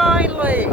finally!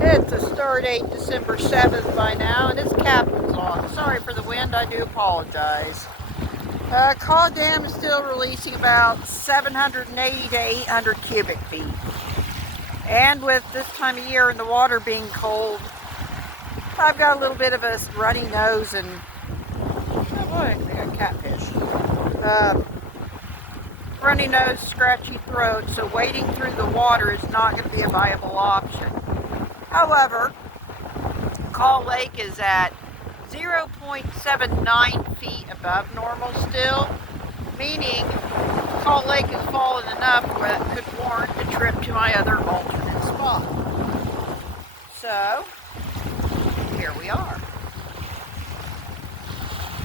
It's a Stardate December 7th by now, and it's captain's log. Sorry for the wind, I do apologize. Caw Dam is still releasing about 780 to 800 cubic feet. And with this time of year and the water being cold, I've got a little bit of a runny nose and, oh boy, I got catfish. Runny nose, scratchy throat, so wading through the water is not going to be a viable option. However, Caw Lake is at 0.79 feet above normal still, meaning Caw Lake has fallen enough where it could warrant a trip to my other alternate spot. So, here we are.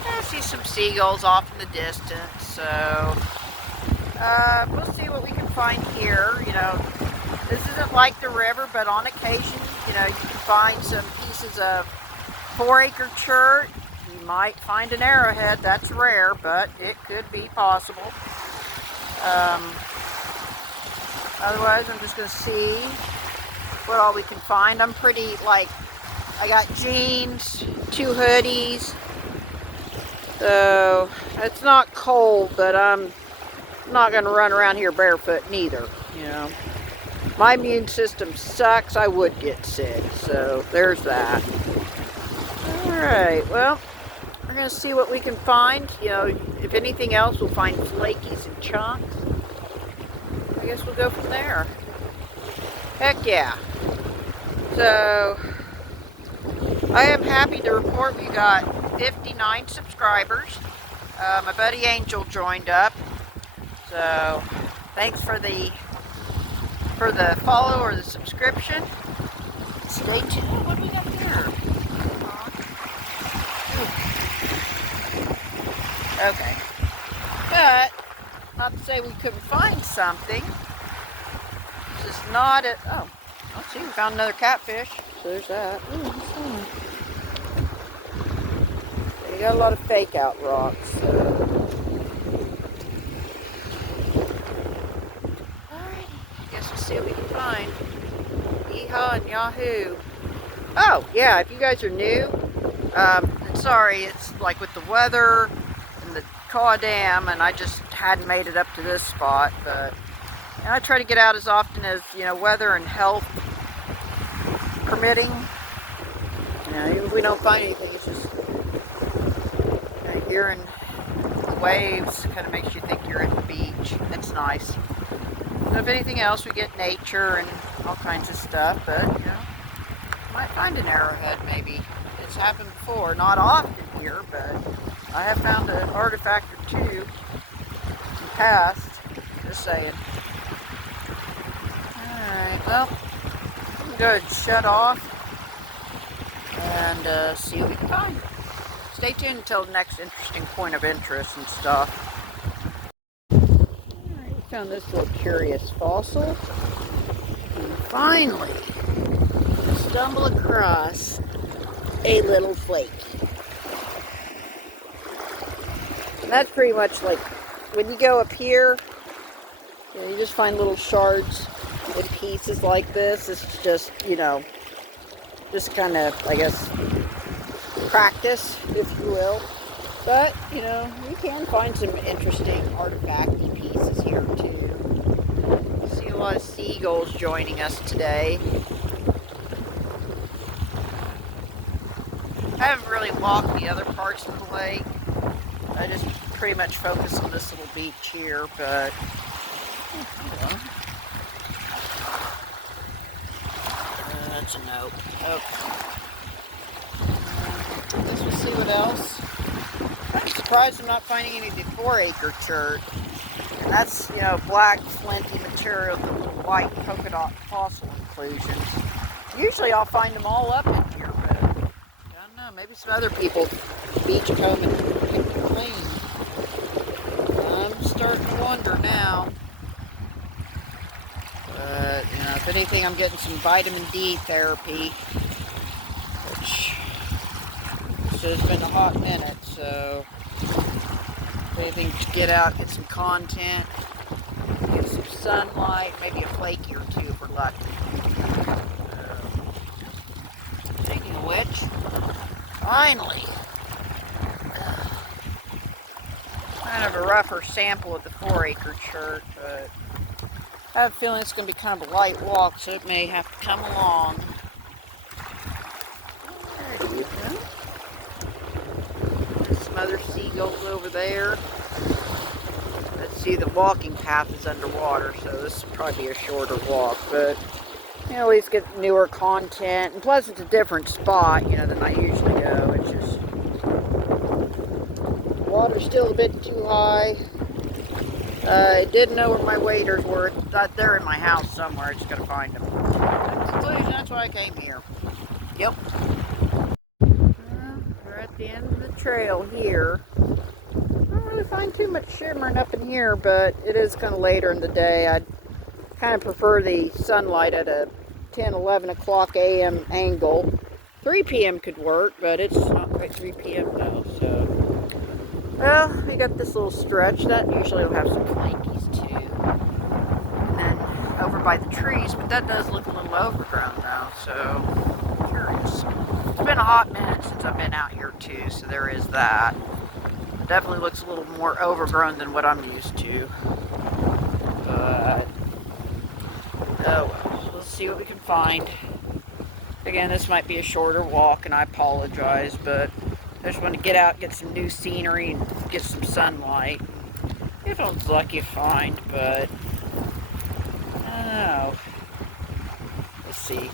I see some seagulls off in the distance, so we'll see what we can find here. You know, this isn't like the river, but on occasion, you know, you can find some pieces of 4-acre chert. You might find an arrowhead. That's rare, but it could be possible. Otherwise, I'm just going to see what all we can find. I'm pretty, like, I got jeans, 2 hoodies. So, it's not cold, but I'm not going to run around here barefoot neither, you know. My immune system sucks. I would get sick, so there's that. Alright, well, we're going to see what we can find. You know, if anything else, we'll find flakies and chunks. I guess we'll go from there. Heck yeah. So, I am happy to report we got 59 subscribers. My buddy Angel joined up. So, thanks for the follow or the subscription. Stay tuned. Oh, what do we got there? Okay. But, not to say we couldn't find something. This is not it. Oh, let's see, we found another catfish. So there's that. Ooh, you got a lot of fake out rocks. So. Alright, guess we'll see what we can find. Yeehaw and Yahoo. Oh, yeah, if you guys are new, sorry, it's like with the weather and the Caw Dam, and I just hadn't made it up to this spot, but and I try to get out as often as, you know, weather and health permitting. You know, even if we don't find anything, it's just, you know, hearing the waves kind of makes you think you're at the beach. It's nice. So if anything else, we get nature and all kinds of stuff, but, you know, might find an arrowhead maybe. It's happened before, not often here, but I have found an artifact or two in the past. Just saying. Alright, well, I'm going to go ahead and shut off and see what we can find. Stay tuned until the next interesting point of interest and stuff. Alright, we found this little curious fossil. And finally, stumble across a little flake. And that's pretty much like when you go up here, you know, you just find little shards and pieces like this. This is just, you know, just kind of, I guess, practice, if you will. But, you know, you can find some interesting artifacty pieces here too. I see a lot of seagulls joining us today. I haven't really walked the other parts of the lake. I just pretty much focus on this little beach here, but that's a nope. Okay. I guess we'll see what else. I'm surprised I'm not finding any of the 4-acre chert. And that's, you know, black flinty material with little white polka dot fossil inclusions. Usually I'll find them all up in here, but I don't know, maybe some other people beach comb and pick them clean. I'm starting to wonder now. But, you know, if anything, I'm getting some vitamin D therapy, which has been a hot minute, so if anything, to get out, get some content, get some sunlight, maybe a flaky or two if we're lucky. Speaking of which, finally, kind of a rougher sample of the 4-acre church, but I have a feeling it's going to be kind of a light walk, so it may have to come along. There you go. There's some other seagulls over there. Let's see, the walking path is underwater, so this will probably be a shorter walk, but you know, at least get newer content, and plus it's a different spot, you know, than I usually go. It's just, the water's still a bit too high. I didn't know where my waders were. Thought they're in my house somewhere. I just gotta find them. Conclusion, that's why I came here. Yep. We're at the end of the trail here. I don't really find too much shimmering up in here, but it is kind of later in the day. I'd kind of prefer the sunlight at a 10, 11 o'clock a.m. angle. 3 p.m. could work, but it's not quite 3 p.m. though, so. Well, we got this little stretch. That usually will have some flakies too. And then over by the trees, but that does look a little overgrown now, so curious. It's been a hot minute since I've been out here too, so there is that. It definitely looks a little more overgrown than what I'm used to. But oh well, let's see what we can find. Again, this might be a shorter walk, and I apologize, but I just want to get out, get some new scenery, and get some sunlight. If I was lucky to find, but I don't know. Let's see.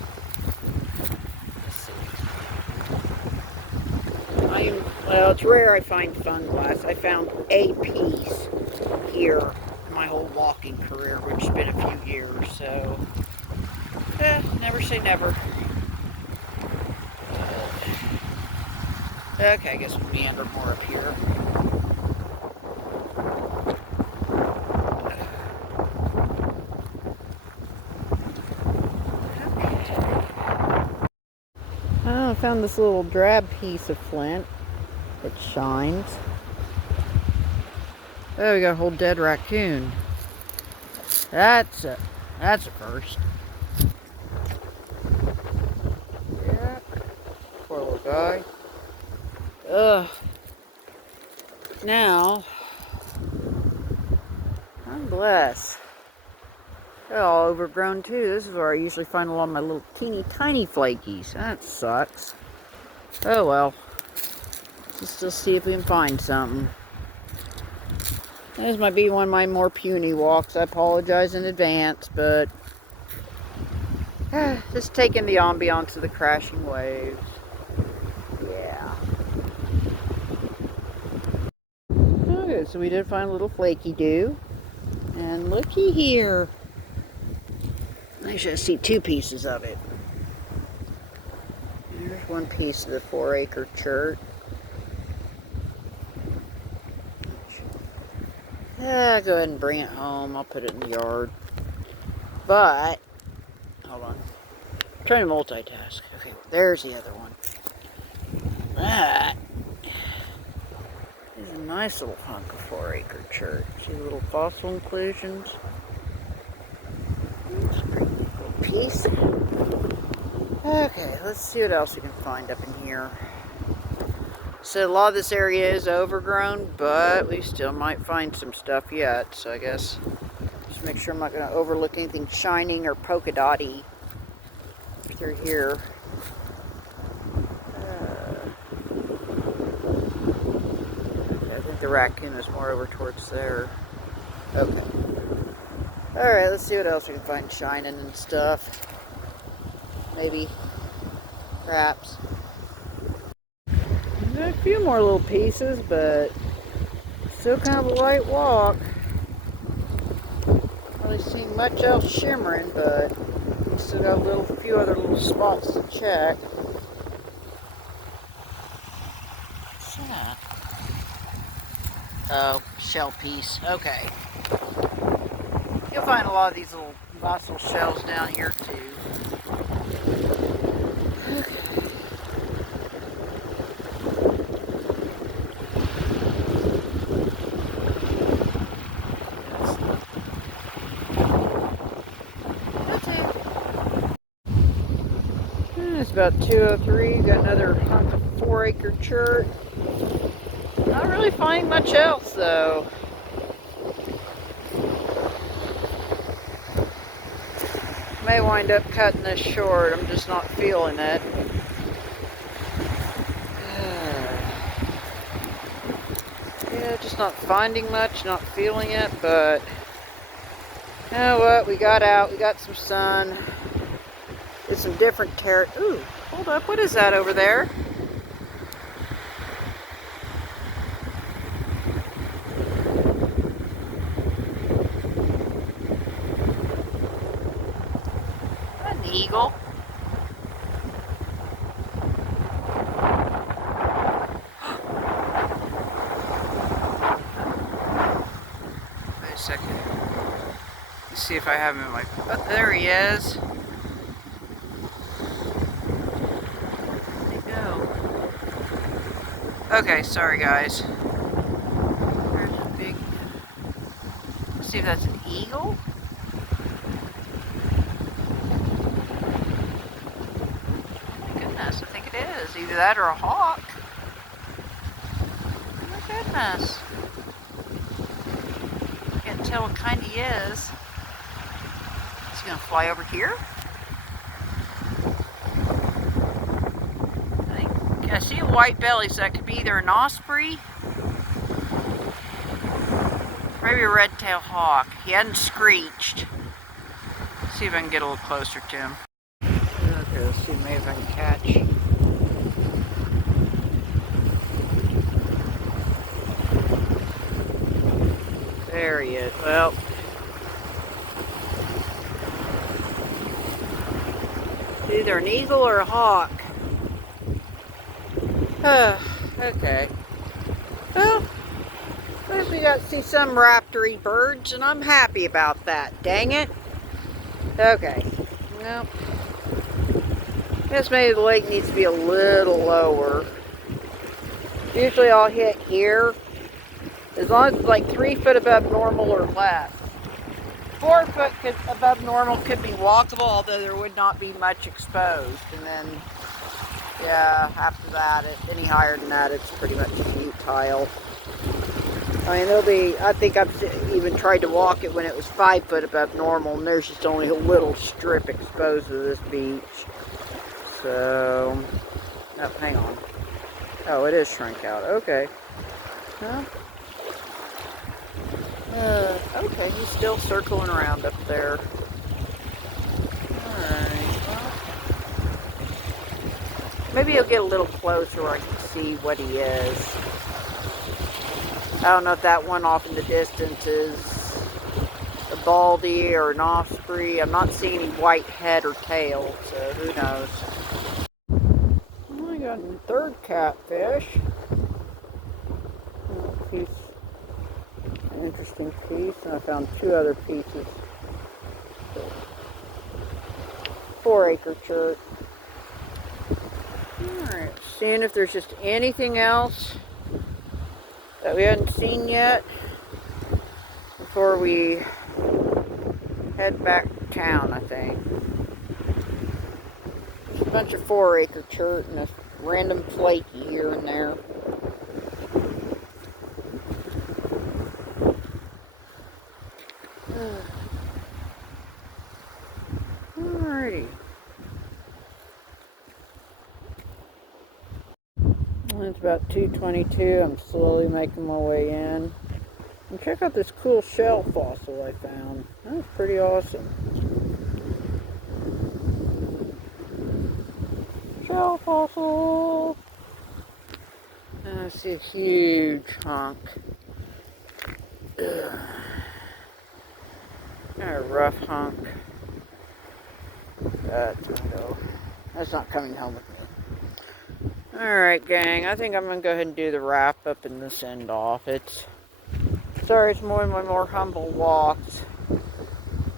Well, it's rare I find fun glass. I found a piece here in my whole walking career, which has been a few years, so never say never. Okay, I guess we'll meander more up here. Oh, I found this little drab piece of flint. It shines. Oh, we got a whole dead raccoon. That's a first. Yeah. Poor little guy. Ugh. Now, I'm blessed. They're all overgrown too. This is where I usually find a lot of my little teeny tiny flakies. That sucks. Oh well. Let's still see if we can find something. This might be one of my more puny walks. I apologize in advance, but just taking the ambiance of the crashing waves. Yeah. Okay, so we did find a little flaky dew. And looky here. Actually, I see 2 pieces of it. There's one piece of the 4-acre chert. Yeah, go ahead and bring it home. I'll put it in the yard. But, hold on. I'm trying to multitask. Okay, there's the other one. That is a nice little hunk of 4-acre chert. See the little fossil inclusions? It's a pretty little piece. Okay, let's see what else we can find up in here. So a lot of this area is overgrown, but we still might find some stuff yet. So I guess just make sure I'm not going to overlook anything shining or polka dotty through here. Okay, I think the raccoon is more over towards there. Okay. Alright, let's see what else we can find shining and stuff. Maybe. Perhaps. There's a few more little pieces, but still kind of a light walk. Not really seeing much else shimmering, but still got a few other little spots to check. What's that? Oh, shell piece. Okay. You'll find a lot of these little nice little shells down here too. Okay. It's about 2:03. Got another hunk of 4-acre chert. Not really finding much else though. May wind up cutting this short. I'm just not feeling it. Yeah, just not finding much, not feeling it, but you know what? We got out, we got some sun. It's some different Ooh, hold up, what is that over there? An eagle. Wait a second. Let's see if I have him in my... Oh, there he is. Where'd he go? Okay, sorry guys. There's a big... Let's see if that's an eagle. Oh my goodness, I think it is. Either that or a hawk. Oh my goodness. Can't tell what kind he is. Is he gonna fly over here? I see a white belly, so that could be either an osprey, maybe a red-tailed hawk. He hadn't screeched. Let's see if I can get a little closer to him. Okay, let's see maybe if I can catch. There he is. Well, it's either an eagle or a hawk. Okay. Well, at least we got to see some raptory birds, and I'm happy about that. Dang it. Okay. Well, guess maybe the lake needs to be a little lower. Usually I'll hit here, as long as it's like 3 foot above normal or less. 4 foot above normal could be walkable, although there would not be much exposed. And then, yeah, after that, any higher than that, it's pretty much futile. I mean, there'll be, I think I've even tried to walk it when it was 5 foot above normal, and there's just only a little strip exposed to this beach. So, oh, hang on. Oh, it is shrunk out. Okay. Huh? Okay, he's still circling around up there. Alright, well, maybe he'll get a little closer where I can see what he is. I don't know if that one off in the distance is a baldy or an osprey. I'm not seeing any white head or tail, so who knows. Well, I got a third catfish. Piece, an interesting piece, and I found 2 other pieces. 4-acre chert. Alright, seeing if there's just anything else that we hadn't seen yet before we head back to town, I think. There's a bunch of 4-acre chert and a random flaky here and there. Alrighty. It's about 2:22. I'm slowly making my way in. And check out this cool shell fossil I found. That's pretty awesome. Shell fossil. And I see a huge hunk. Ugh. Kind of a rough hunk. That's gonna go. That's not coming home with me. Alright, gang, I think I'm going to go ahead and do the wrap up and this end off. Sorry, it's one of my more humble walks.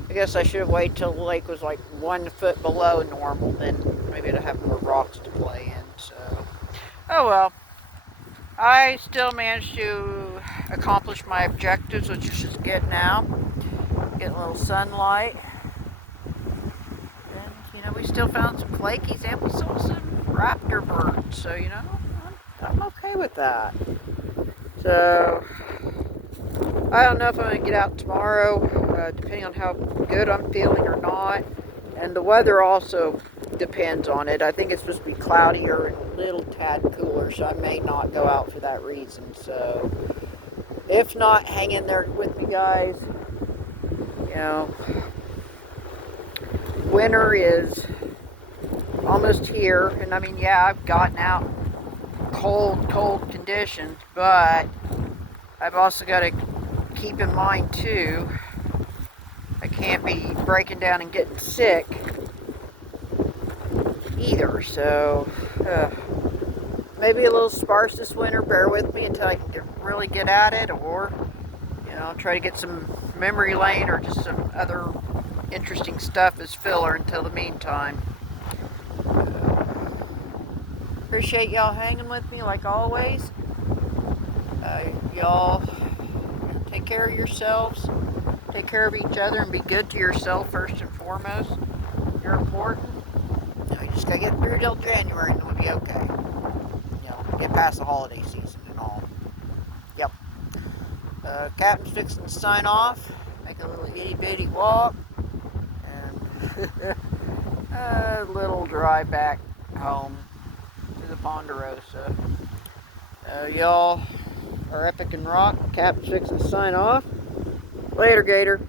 I guess I should have waited till the lake was like 1 foot below normal, then maybe I'd have more rocks to play in, so. Oh well. I still managed to accomplish my objectives, which is just getting out, getting a little sunlight. And, we still found some flakies and we saw some raptor birds. So, I'm okay with that. So, I don't know if I'm going to get out tomorrow, depending on how good I'm feeling or not. And the weather also depends on it. I think it's supposed to be cloudier and a little tad cooler, so I may not go out for that reason. So, if not, hang in there with me, guys. Winter is almost here. And I mean, yeah, I've gotten out cold conditions, but I've also got to keep in mind, too, I can't be breaking down and getting sick either. So, maybe a little sparse this winter. Bear with me until I can really get at it, or try to get some memory lane or just some other interesting stuff as filler until the meantime. Appreciate y'all hanging with me like always. Y'all take care of yourselves, take care of each other, and be good to yourself first and foremost. You're important. You just gotta get through till January and we'll be okay. Get past the holiday season and all. Yep. Captain's fixing to sign off, make a little itty bitty walk, and a little drive back home to the Ponderosa. Y'all are epic and rock. Captain's fixing to sign off. Later, Gator.